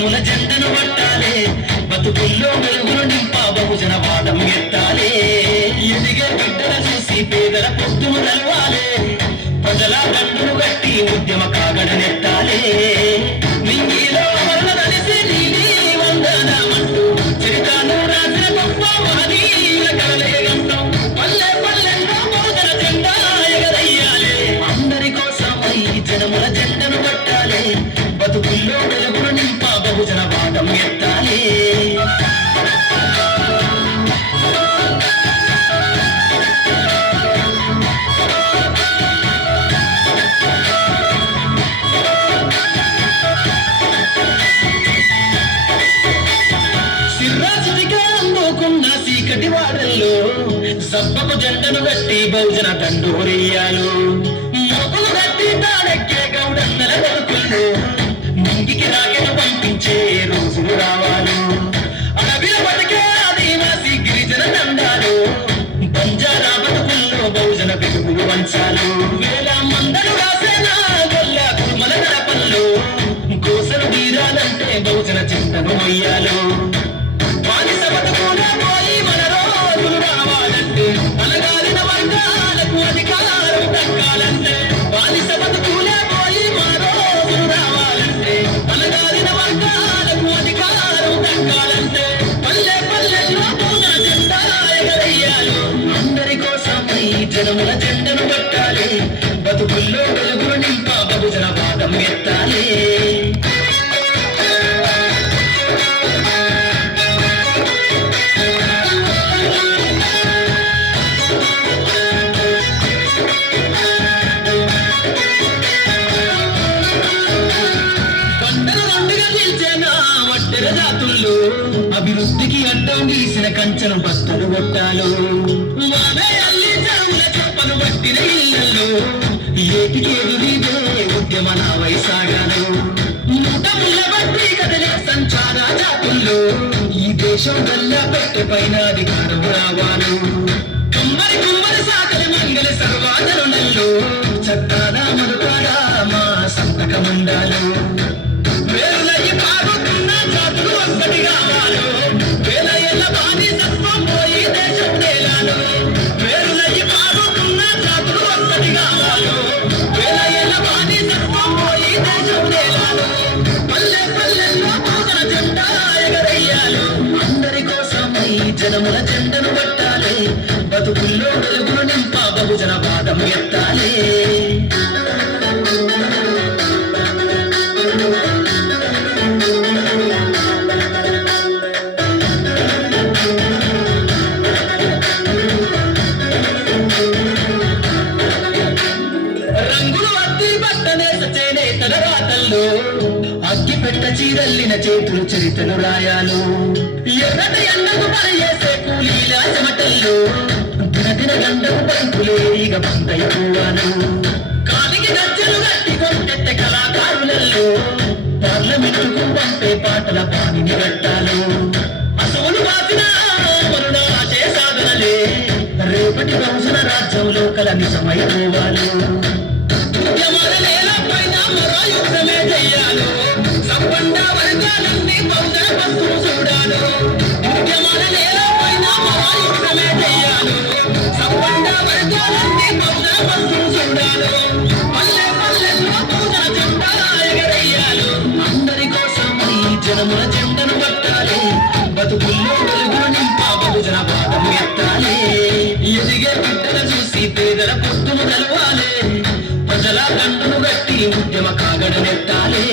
జనముల జెండను పట్టాలే, బతుకుల్లో వెలుగులు నింప బహుజన వాదం ఎత్తాలే. ఎదిగే బిడ్డల చూసి పేదల పొద్దుము తెలవాలే, ప్రజల దండును గట్టి ఉద్యమ కాగడనెత్తాలే. నింగిలో అమరుల కలిసి నీలి వందనమంటూ చరితాను రాసిన గొప్ప మహనీయుల కలలే గంటం. పల్లె పల్లెల్లో బహుజన జెండా ఎగరయ్యాలే, అందరి కోసమై జనముల జెండను పట్టాలే, బతుకుల్లో వెలుగులు నింప బహుజన వాదం ఎత్తాలే. చీకటి వాడల్లో సబ్బకు జెండను గట్టి బహుజన దండోరెయ్యాలు, మొగులు గట్టి తాడెక్కే గౌడన్నల కొడుకుల్లో నింగికి రాకెను పంపించే రోజులు రావాలు. అడవిల బతికే ఆదివాసి గిరిజన దండాలు, బంజారా బతుకుల్లో బహుజన వెలుగులు వంచాలు. వేల మందలు రాసేనా గొల్ల కుర్మల గడపల్లో కోసలు తీరాలంటే బహుజన జెండను మొయ్యాలు. బానిస బతుకుల పోయి మన రోజులు రావాలంటే, అనగారిన వర్గాలకు అధికారం దక్కాలంటే. బానిస బతుకులే పోయి మన రోజులు రావాలంటే, అనగారిన వర్గాలకు అధికారం దక్కాలంటే. పల్లె పల్లెల్లో బహుజన జెండా ఎగరయ్యాలి, అందరి కోసమై జనముల జెండను పట్టాలి, బతుకుల్లో వెలుగులు నింప బహుజన వాదం ఎత్తాలి. జాతుల్లో అభివృద్ధికి అడ్డం గీసిన కంచెను బస్తలు కొట్టాలు. వానయల్లి చెరువుల చొప్పను పట్టిన ఇళ్లలో ఏటికి ఎదురీదే ఉద్యమన వైసాగాలు. నూట ముళ్ళ బట్టి కదలే సంచార జాతుల్లో ఈ దేశం గల్లా పెట్టె పైన అధికారం రావాలు. కుమ్మరి కుమ్మరి సాకలి మంగలి సర్వాదరుణల్లో చట్టాల మరుకాల మా సంతకముండాలు. వేరులయ్యి పారుతున్న జాతులు ఒక్కటి కావాలు, వేల ఏళ్ళ బానిసత్వం పోయి దేశం నేలాలు. వేరులయ్యి పారుతున్న జాతులు ఒక్కటి కావాలు, వేల ఏళ్ళ బానిసత్వం పోయి దేశం నేలాలు. పల్లె పల్లెల్లో బహుజన జెండా ఎగరయ్యాలు, అందరి కోసమై జనముల జెండను పట్టాలి, బతుకుల్లో వెలుగులు నింప బహుజన వాదం ఎత్తాలి. అగ్గి పెట్ట చీరల్లిన చేతులు చరితలు రాయాలు. ఎర్రట ఎండకు పనిచేసే కూలీల చెమటల్లో దినదిన గండకు పంపులే ఇక బందైపోవాలు. కాలికి గజ్జలు గట్టి కొట్టెత్తే కళాకారులలో పార్లమెంటుకు పంపే పాటల పానిని కట్టాలు. అసువులు వాసిన మరునాటే సాగనలే, రేపటి బహుజన రాజ్యంలో కల నిజమైపోవాలి. ఉద్యమాల నేలపైన మరో యుద్ధమే చెయ్యాలు, సంపన్న వర్గాలన్నీ బహుజన వస్తువు చూడాలు. ఉద్యమాల నేలపైన మరో యుద్ధమే చెయ్యాలు, సంపన్న వర్గాలన్నీ బహుజన వస్తువు చూడాలు. పల్లె పల్లెల్లో బహుజన జెండా ఎగరయ్యాలు, అందరి కోసమై జనముల జెండను పట్టాలి, బతుకుల్లో వెలుగులు నింప బహుజన వాదం ఎత్తాలి. ఎదిగే బిడ్డల చూసి పేదల పొద్దుము తెలవాలి, ప్రజల దండును గట్టి ఉద్యమ కాగడనెత్తాలి.